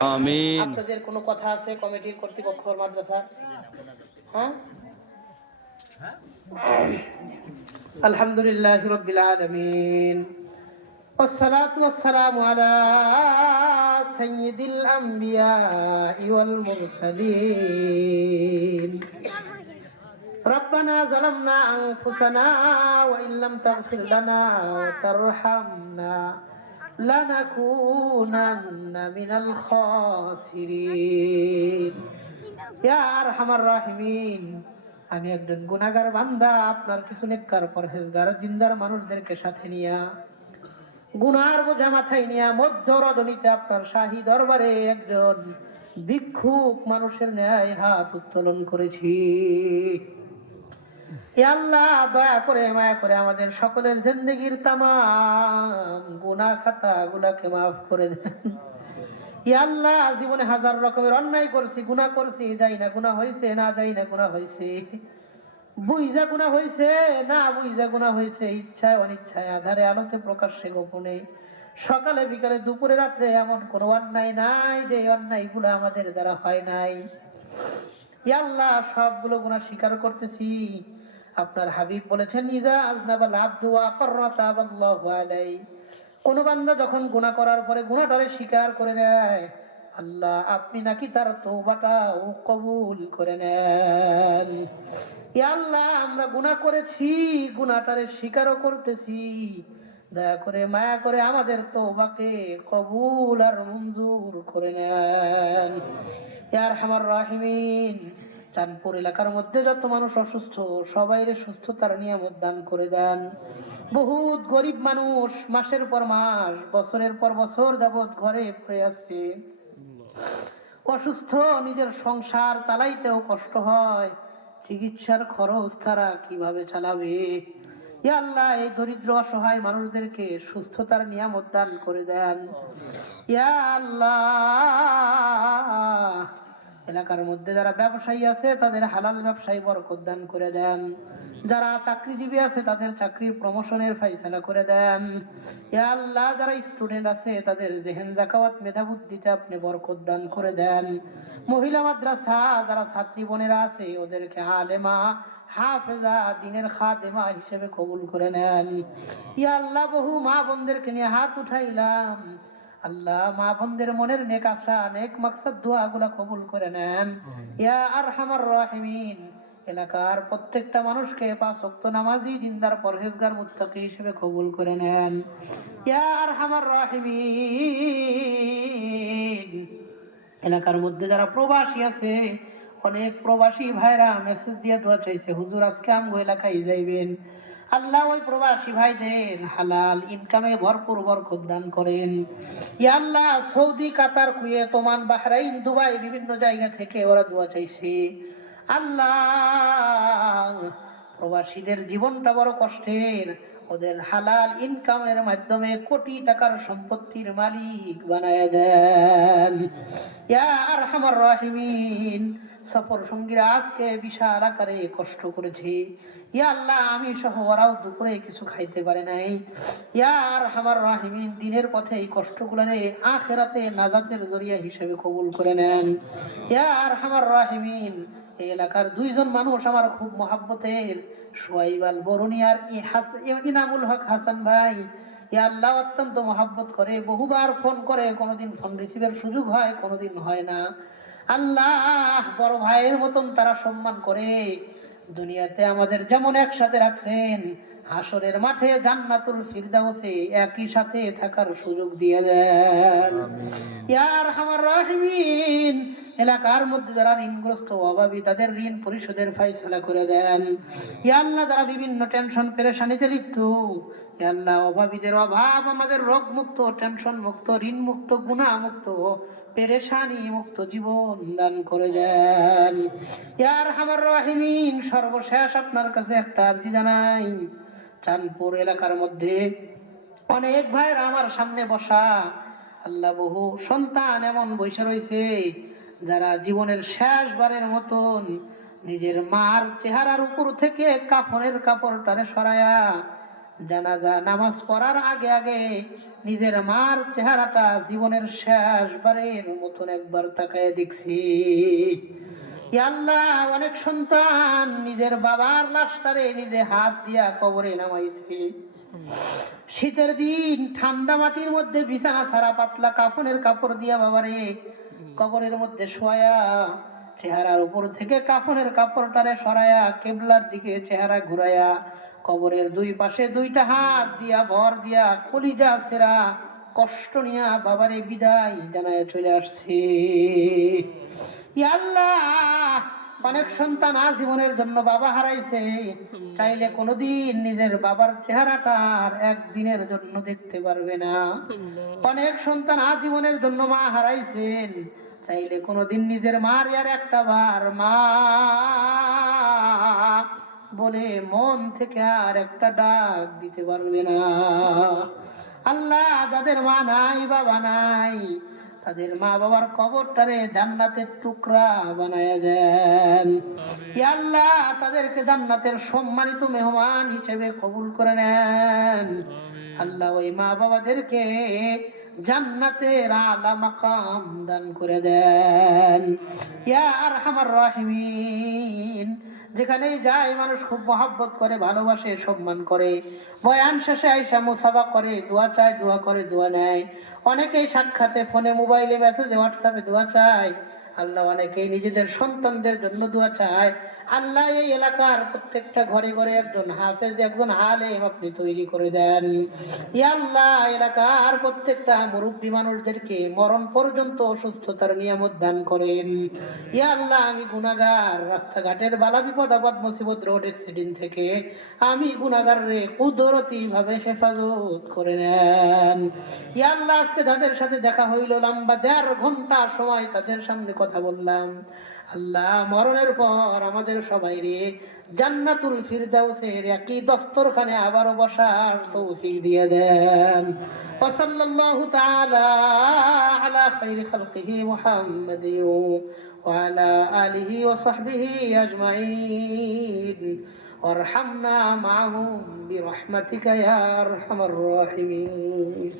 আমিন। আপনাদের কোনো কথা আছে কমিটির কর্তৃপক্ষ মাদ্রাসা? হ্যাঁ, আলহামদুলিল্লাহ রাব্বিল আলামিন ওয়াসসালাতু ওয়াসসালামু আলা সাইয়্যিদিল আমবিয়া ওয়াল মুরসালিন রব্বানা যালামনা আনফুসানা ওয়া ইল্লাম তাগফির লানা ওয়া তারহামনা লানাকুনান্না মিনাল খাসিরিন। ইয়া আরহামার রাহিমিন, আমি একজন গুনাহগার বান্দা, আপনার কিছু নেককার পরহেজগার দিনদার মানুষদেরকে সাথে নিয়া গুনার বোঝা মাথায় নিয়া মধ্য রজনীতে আপনার শাহী দরবারে একজন ভিক্ষুক মানুষের ন্যায় হাত উত্তোলন করেছি। ইয়া আল্লাহ, দয়া করে মায়া করে আমাদের সকলের জিন্দেগির তামাম গুনাহ খাতা গুলাকে মাফ করে দেন। ইয়া আল্লাহ, জীবনে হাজার রকমের অন্যায় করছি, গুনাহ করছি, যাই না গুনাহ হয়েছে, না যাই না গুনাহ হয়েছে, বুঝা গুনাহ হয়েছে, না বুঝা গুনাহ হয়েছে, ইচ্ছায় অনিচ্ছায়, আধারে আলোতে, প্রকাশ্যে গোপনে, সকালে বিকালে দুপুরে রাত্রে, এমন কোনো অন্যায় নাই যে অন্যায় গুলো আমাদের দ্বারা হয় নাই। ইয়া আল্লাহ, সবগুলো গুনাহ স্বীকার করতেছি। আপনার হাবিব বলেছেন, ইযা আযনাবাল আবদু ওয়া আকাররা তাবাল্লাহু আলাইহি, কোন বান্দা যখন গুনাহ করার পরে গুনাহটারে স্বীকার করে নেয়, আল্লাহ আপনি নাকি তার তওবাটাও কবুল করে নেন। ইয়া আল্লাহ, আমরা গুনাহ করেছি, গুনাহটারে স্বীকারও করতেছি, দয়া করে মায়া করে আমাদের তওবাকে কবুল আর মঞ্জুর করে নেন। ইয়া আরহামার রাহিমিন, চাঁদপুর এলাকার মধ্যে যত মানুষ অসুস্থ, সবাইরে সুস্থতার নিয়ামত দান করে দেন। বহুত গরিব মানুষ মাসের পর মাস, বছরের পর বছর যাবৎ ঘরে পড়ে আছে, অসুস্থ, নিজের সংসার চালাইতেও কষ্ট হয়, চিকিৎসার খরচ তারা কিভাবে চালাবে। ইয়া আল্লাহ, এই দরিদ্র অসহায় মানুষদেরকে সুস্থতার নিয়ামত দান করে দেন। ইয়া আল্লাহ, এলাকার মধ্যে যারা ব্যবসায়ী আছে তাদের হালাল ব্যবসায় বরকত দান করে দেন, যারা চাকরিজীবী আছে তাদের চাকরির প্রমোশনের ফায়সালা করে দেন। ইয়া আল্লাহ, যারা স্টুডেন্ট আছে তাদের জেহেন যাকাওয়াত মেধা বুদ্ধিতে আপনি বরকত দান করে দেন। মহিলা মাদ্রাসা যারা ছাত্রী বোনেরা আছে ওদেরকে আলেমা হাফেজা দিনের খাদেমা হিসেবে কবুল করে নেন। ইয়া আল্লাহ, বহু মা বোনদেরকে নিয়ে হাত উঠাইলাম, আল্লাহ মা বোনদের মনের নেক আশা নেক মাকসাদ দোয়া গুলা কবুল করে নেন। ইয়া আরহামার রাহিমিন, এলাকার প্রত্যেকটা মানুষকে পাঁচ ওয়াক্ত নামাজি দিনদার পরহেজগার মুত্তাকি হিসেবে কবুল করে নেন। ইয়া আরহামার রাহিমিন, এলাকার মধ্যে যারা প্রবাসী আছে, অনেক প্রবাসী ভাইরা মেসেজ দিয়ে দোয়া চাইছে, হুজুর আজকে আমগো এলাকায় যাইবেন, আল্লাহ ওই প্রবাসী ভাইদের হালাল ইনকামে ভরপুর বরকত দান করেন। ইয়া আল্লাহ, সৌদি, কাতার, কুয়েত, ওমান, বাহরাইন, দুবাই, বিভিন্ন জায়গা থেকে ওরা দোয়া চাইছে। আল্লাহ, প্রবাসীদের জীবনটা বড় কষ্টের, ওদের হালাল ইনকামের মাধ্যমে কোটি টাকার সম্পত্তির মালিক বানায় দেন। ইয়া আরহামার রাহিমিন, সফর সঙ্গীরা আজকে বিশাল আকারে কষ্ট করেছে, ইয়া আল্লাহ আমি সহ ওরাও দুপুরে কিছু খাইতে পারে নাই। ইয়া আরহামার রাহিমিন, দিনের পথে এই কষ্টগুলোরে আখিরাতে নাজাতের জরিয়া হিসেবে কবুল করে নেন। ইয়া আরহামার রাহিমিন, এই এলাকার দুইজন মানুষ আমার খুব মহাব্বতের, সোয়াইব আল বরুনি আর ইনামুল হক হাসান ভাই, ইয়া আল্লাহ অত্যন্ত মহাব্বত করে, বহুবার ফোন করে, কোনোদিন ফোন রিসিভের সুযোগ হয়, কোনোদিন হয় না। আল্লাহ, বড় ভাইয়ের মতন তারা সম্মান করে, দুনিয়াতে আমাদের যেমন একসাথে রাখছেন, হাসরের মাঠে জান্নাতুল ফিরদাউসে একই সাথে থাকার সুযোগ দিয়ে দেন। ইয়া আরহামার রাহিমিন, এলাকার মধ্যে যারা ঋণগ্রস্ত অভাবী তাদের ঋণ পরিশোধের ফায়সালা করে দেন। ইয়া আল্লাহ, যারা বিভিন্ন টেনশন পেরেশানিতে লিপ্ত, ইয়া আল্লাহ অভাবীদের অভাব আমাদের রোগ মুক্ত, টেনশন মুক্ত, ঋণ মুক্ত, গুনাহ মুক্ত, পেরেশানি মুক্ত জীবন দান করে দেন। ইয়া আরহামার রাহিমিন, সর্বশেষ আপনার কাছে একটা আরজি জানাই, চাঁদপুর এলাকার মধ্যে অনেক ভাইরা আমার সামনে বসা, আল্লাহ বহু সন্তান এমন বসে রয়েছে যারা জীবনের শেষবারের মতন নিজের মার চেহারার উপর থেকে কাফনের কাপড়টারে সরায়া জানাজা নামাজ পড়ার আগে আগে নিজের মার চেহারাটা জীবনের শেষবারের মতন একবার তাকায় দেখছি। ইয়া আল্লাহ, অনেক সন্তান নিজের বাবার লাশটারে নিজে হাত দিয়া কবরে নামাইছে। শীতের দিন ঠান্ডা মাটির মধ্যে বিছানা ছাড়া পাতলা কাফনের কাপড় দিয়া বাবারে কবরের মধ্যে শোয়া, চেহারার উপর থেকে কাফনের কাপড়টারে সরায়া কেবলার দিকে চেহারা ঘুরায়া কবরের দুই পাশে দুইটা হাত দিয়া ভর দিয়া কলিজা ছেড়া কষ্ট নিয়া বাবারে বিদায় জানায় চলে আসছে। ইয়া আল্লাহ, অনেক সন্তান আজীবনের জন্য বাবা হারাইছে, চাইলে কোনোদিন নিজের বাবার চেহারাটার একদিনের জন্য দেখতে পারবে না। অনেক সন্তান আজীবনের জন্য মা হারাইছেন, চাইলে কোনোদিন নিজের মার আর একটা বার মা বলে মন থেকে আর একটা ডাক দিতে পারবে না। আল্লাহ, যাদের মা নাই বাবা নাই, তাদের মা বাবার কবরটারে জান্নাতের টুকরা বানায় দেন। ইয়া আল্লাহ, তাদেরকে জান্নাতের সম্মানিত মেহমান হিসেবে কবুল করে নেন। আল্লাহ, ওই মা বাবাদেরকে জান্নাতের আলা মাকাম দান করে দেন। ইয়া আরহামার রাহিমিন, যেখানেই যায় মানুষ খুব মহব্বত করে, ভালোবাসে, সম্মান করে। বয়ান শেষে আইসা মুসাফা করে, দোয়া চায়, দোয়া করে, দোয়া নেয়। অনেকেই সাক্ষাতে, ফোনে, মোবাইলে, মেসেজে, হোয়াটসঅ্যাপে দোয়া চায়। আল্লাহ, অনেকেই নিজেদের সন্তানদের জন্য দোয়া চায়। আল্লাহ, এই এলাকার প্রত্যেকটা ঘরে ঘরে একজন হাফেজ, একজন আলেম আপনি তৈরি করে দেন। ইয়া আল্লাহ, এলাকার প্রত্যেকটা মুরব্বী মানুষদেরকে মরণ পর্যন্ত অসুস্থতার নিয়ামত দান করেন। ইয়া আল্লাহ, আমি গুনাহগার, রাস্তাঘাটের বালা বিপদ আপদ মুসিবত রোড অ্যাক্সিডেন্ট থেকে আমি গুনাহগার রে কুদরতি ভাবে হেফাজত করে নেন। ইয়া আল্লাহ, আজকে তাদের সাথে দেখা হইল, লম্বা 1.5 ঘন্টা সময় তাদের সামনে কথা বললাম। আল্লাহ, মরণের পর আমাদের সবাই রে জান্নাতুল ফিরদাউসের একই দস্তরখানে আবারও বসার তৌফিক দিয়ে দেন। ওয়া সাল্লাল্লাহু তাআলা আলা খায়রি খালকিহি মুহাম্মাদিন ওয়া আলা আলিহি ওয়া সাহবিহি আজমাইন ওয়ারহামনা মাআহুম বিরহমাতিকা ইয়া আরহামার রাহিমিন।